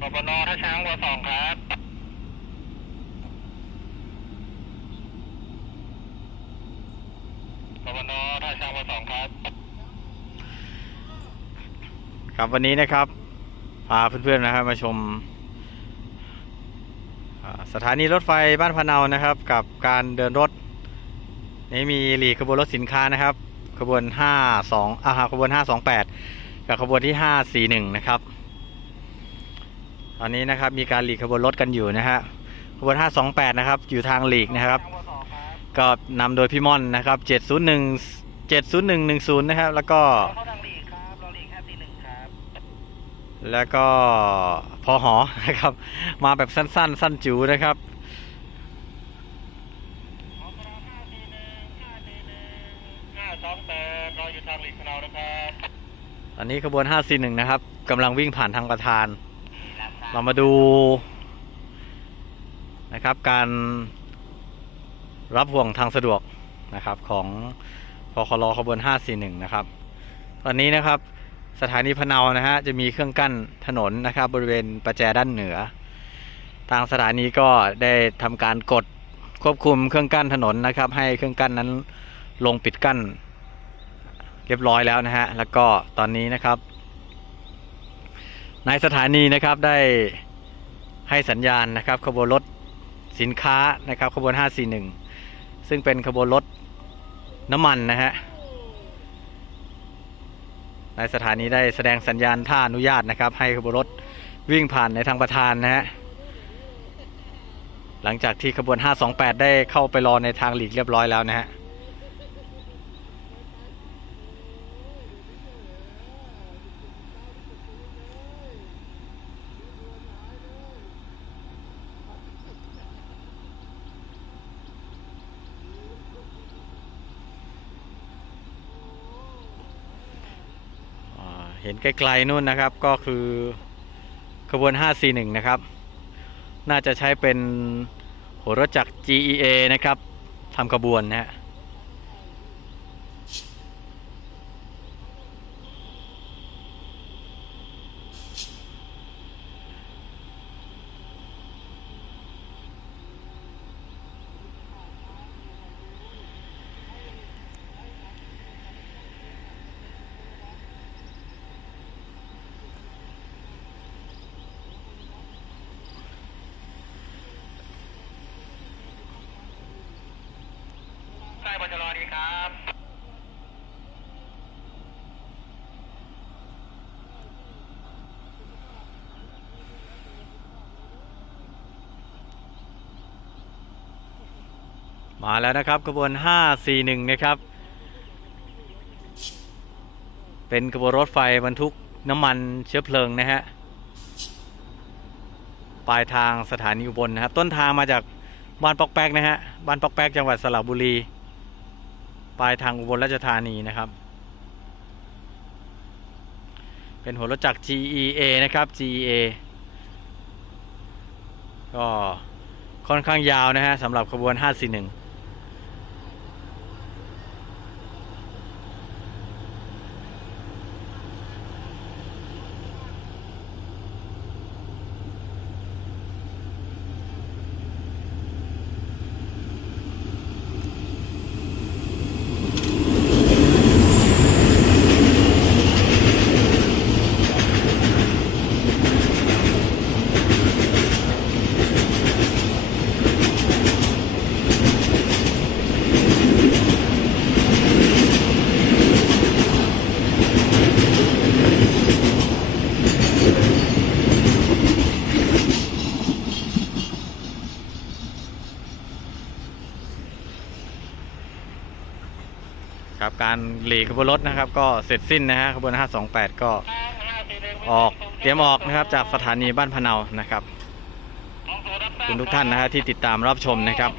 กบนท่าช้างวัวสองครับกบนท่าช้างวัวสองครับ ครับวันนี้นะครับ พาเพื่อนๆนะครับมาชมสถานีรถไฟบ้านพะเนานะครับ กับการเดินรถ นี่มีหลีขบวนรถสินค้านะครับ ขบวน 52อ่าขบวน 528 กับขบวนที่ 541 นะครับ อนนี้นะครับมีการหลีกขบวนรถกันอยู่นะฮะขบวน 528 นะครับ อยู่ทางหลีกนะครับช้างวสองครับก็นำโดยพี่ม่อนนะครับ 701 70110 นะครับ แล้วก็เข้าทางหลีกครับรอหลีกห้าสี่หนึ่งครับแล้วก็พอหอนะครับ มาแบบสั้นๆ สั้นจิ๋วนะครับขอบคุณห้าสี่หนึ่งห้าสี่หนึ่งห้าสองแปดรออยู่ทางหลีกพะเนานะครับตอนนี้ขบวน 541 นะครับกำลังวิ่งผ่านทางประธาน เรามาดูนะครับการรับห่วงทางสะดวกนะครับของพคลขบวน 541 นะครับ ตอนนี้นะครับสถานีพะเนานะฮะจะมีเครื่องกั้นถนนนะครับ บริเวณประแจด้านเหนือ ทางสถานีก็ได้ทำการกดควบคุมเครื่องกั้นถนนนะครับ ให้เครื่องกั้นนั้นลงปิดกั้น เรียบร้อยแล้วนะฮะแล้วก็ตอนนี้นะครับ ในสถานีนะครับได้ให้สัญญาณนะครับขบวนรถสินค้านะครับขบวน 541 ซึ่งเป็นขบวนรถน้ำมันนะฮะในสถานีได้แสดงสัญญาณท่าอนุญาตนะครับ ให้ขบวนรถวิ่งผ่านในทางประธานนะฮะหลังจากที่ขบวน 528 ได้เข้าไปรอในทางหลีกเรียบร้อยแล้วนะฮะ เห็นไกลๆนู่นนะครับก็คือขบวน 541 นะครับ น่าจะใช้เป็นหัวรถจักร GEA นะครับทำขบวนนะฮะ ดีครับมาแล้วนะครับขบวน 541 นะครับ เป็นขบวนรถไฟบรรทุกน้ำมันเชื้อเพลิงนะฮะ ปลายทางสถานีอุบลนะครับ ต้นทางมาจากบ้านปอกแป๊กนะฮะ บ้านปอกแป๊กจังหวัดสระบุรี ปลายทางอุบลราชธานีนะครับ เป็นหัวรถจักร GEA นะครับ GEA ก็ค่อนข้างยาวนะฮะสำหรับขบวน 541 ครับการหลีกขบวนรถนะครับ ก็เสร็จสิ้นนะฮะขบวน 528 ก็ออกเตรียมออกนะครับจากสถานีบ้านพะเนานะครับคุณทุกท่านนะฮะที่ติดตามรับชมนะครับ